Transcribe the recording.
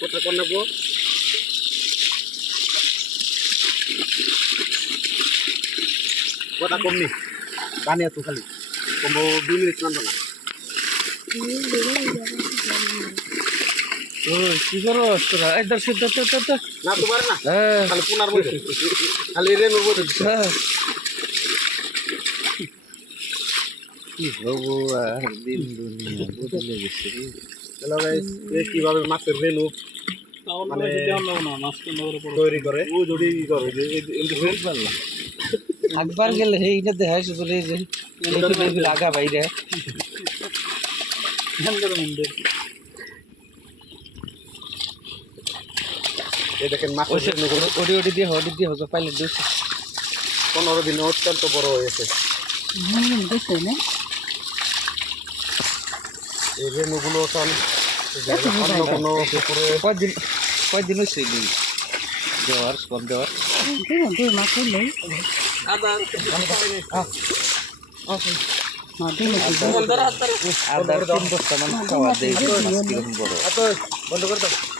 কোথায় কোন নেবো কথা কমনি গানে তো খালি কমবো 2 মিনিট নাম না ও কি করো তোরা একদম সিদ্ধ না তো পারে না হ্যাঁ খালি পুনার মধ্যে খালি রেনুর মধ্যে কি হবো আর দিন দুনিয়া বদলে গেছে হ্যালো গাইস এই কিভাবে মাছের রেনু মানে তৈরি করে ও যদি করে যে একবার গেলে এইটা দেখাইছে বলে যে আগা বাইরে এই দেখেন মাছের রেনুগুলো ওডি দিয়ে হজো পাইলে দিস 15 দিনে অত্যন্ত বড় হয়েছে এই রেনুগুলো সব অন্য কোনো পুকুরে কয়দিন হয়েছে দেওয়ার কম দেওয়ার আদার 3 বস্তা মানে খাওয়া দেয় বড় বন্ধ করে দাও